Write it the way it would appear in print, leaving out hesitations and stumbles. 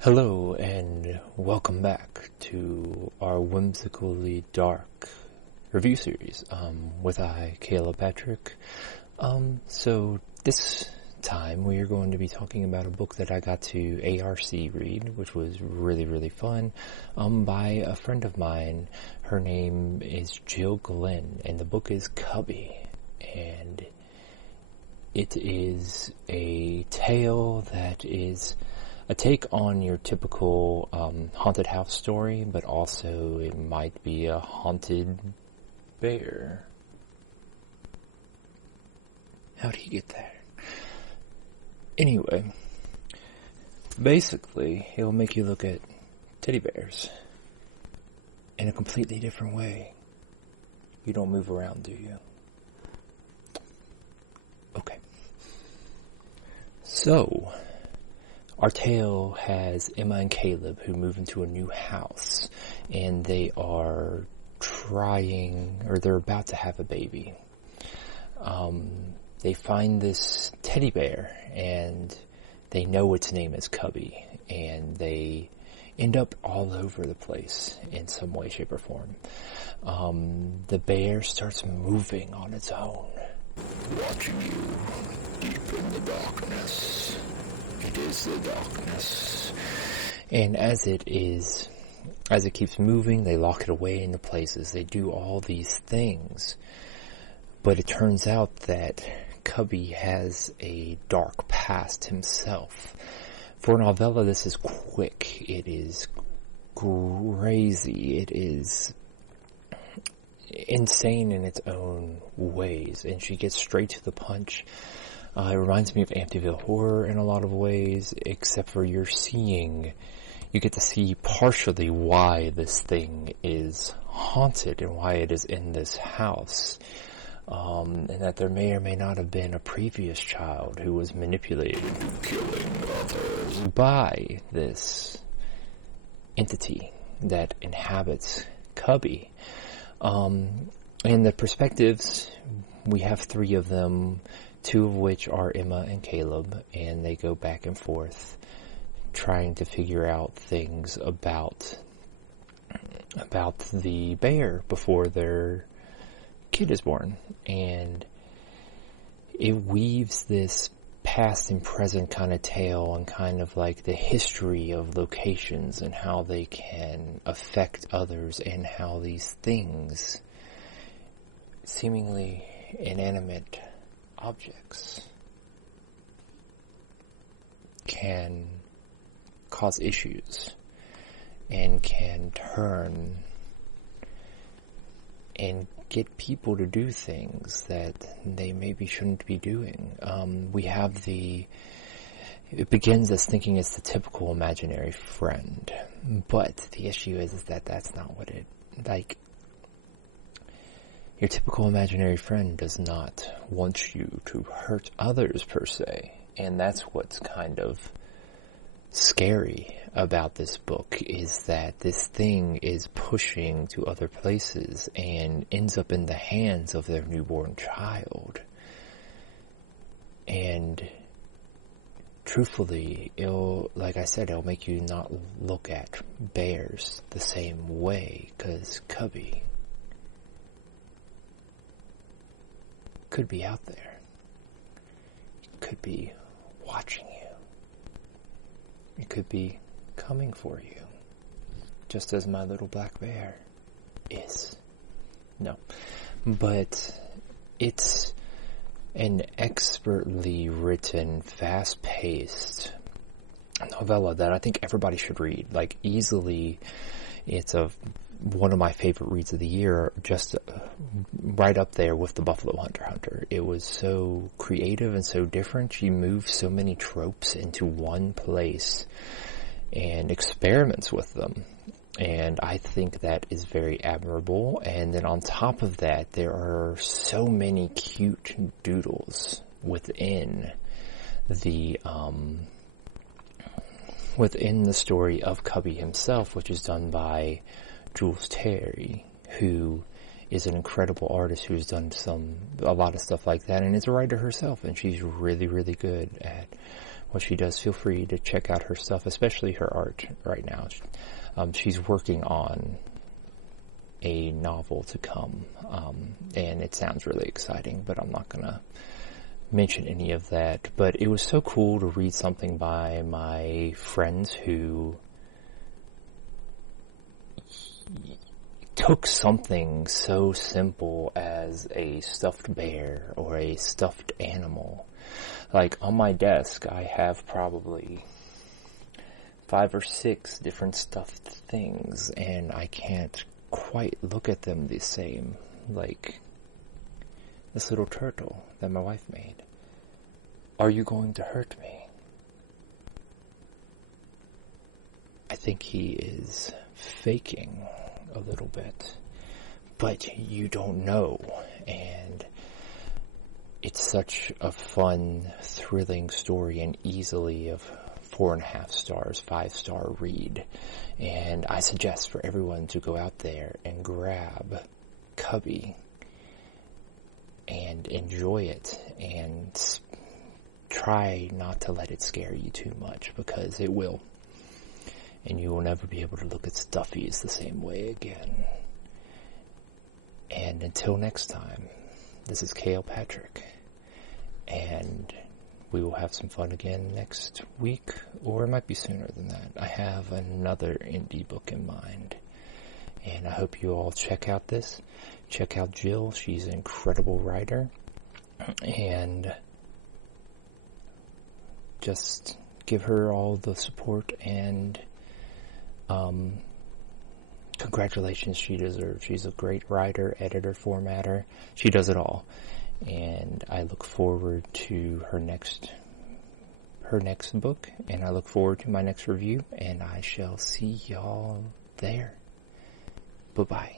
Hello and welcome back to our whimsically dark review series with Kenneth Patrick. So this time we are going to be talking about a book that I got to ARC read, which was really fun, by a friend of mine. Her name is Jyl Glenn, and the book is Cubby, and it is a tale that is a take on your typical haunted house story, but also it might be a haunted bear. How'd he get there? Anyway, basically, it'll make you look at teddy bears in a completely different way. You don't move around, do you? Okay. So, our tale has Emma and Caleb who move into a new house, and they are they're about to have a baby. They find this teddy bear, and they know its name is Cubby, and they end up all over the place in some way, shape, or form. The bear starts moving on its own. Watching you deep in the darkness. It is the darkness. And as it keeps moving, they lock it away into places. They do all these things. But it turns out that Cubby has a dark past himself. For a novella, this is quick. It is crazy. It is insane in its own ways. And she gets straight to the punch. It reminds me of Amityville Horror in a lot of ways, except for you get to see partially why this thing is haunted and why it is in this house. And that there may or may not have been a previous child who was manipulated, killing others, by this entity that inhabits Cubby. And the perspectives, we have three of them, two of which are Emma and Caleb, and they go back and forth trying to figure out things about the bear before their kid is born. And it weaves this past and present kind of tale and kind of like the history of locations and how they can affect others and how these things, seemingly inanimate objects, can cause issues and can turn and get people to do things that they maybe shouldn't be doing. It begins as thinking it's the typical imaginary friend, but the issue is that that's not what your typical imaginary friend does not want you to hurt others per se, and that's what's kind of scary about this book, is that this thing is pushing to other places and ends up in the hands of their newborn child. And truthfully, it'll make you not look at bears the same way, because Cubby could be out there. It could be watching you. It could be coming for you. Just as my little black bear is. No. But it's an expertly written, fast-paced novella that I think everybody should read. Like, easily, it's one of my favorite reads of the year, just right up there with The Buffalo Hunter. It was so creative and so different. She moves so many tropes into one place and experiments with them. And I think that is very admirable. And then on top of that, there are so many cute doodles within the story of Cubby himself, which is done by Jules Terry, who is an incredible artist who's done a lot of stuff like that, and is a writer herself, and she's really, really good at what she does. Feel free to check out her stuff, especially her art right now. She's working on a novel to come, and it sounds really exciting, but I'm not going to mention any of that. But it was so cool to read something by my friends who took something so simple as a stuffed bear or a stuffed animal. Like, on my desk, I have probably 5 or 6 different stuffed things, and I can't quite look at them the same. Like this little turtle that my wife made. Are you going to hurt me? I think he is faking a little bit, but you don't know, and it's such a fun, thrilling story, and easily of 4.5 stars, 5-star read. And I suggest for everyone to go out there and grab Cubby and enjoy it, and try not to let it scare you too much, because it will. And you will never be able to look at stuffies the same way again. And until next time, this is Kenneth Patrick, and we will have some fun again next week, or it might be sooner than that. I have another indie book in mind, and I hope you all check out this. Check out Jyl. She's an incredible writer, and just give her all the support and congratulations, she deserves. She's a great writer, editor, formatter. She does it all. And I look forward to her next book, and I look forward to my next review, and I shall see y'all there. Bye-bye.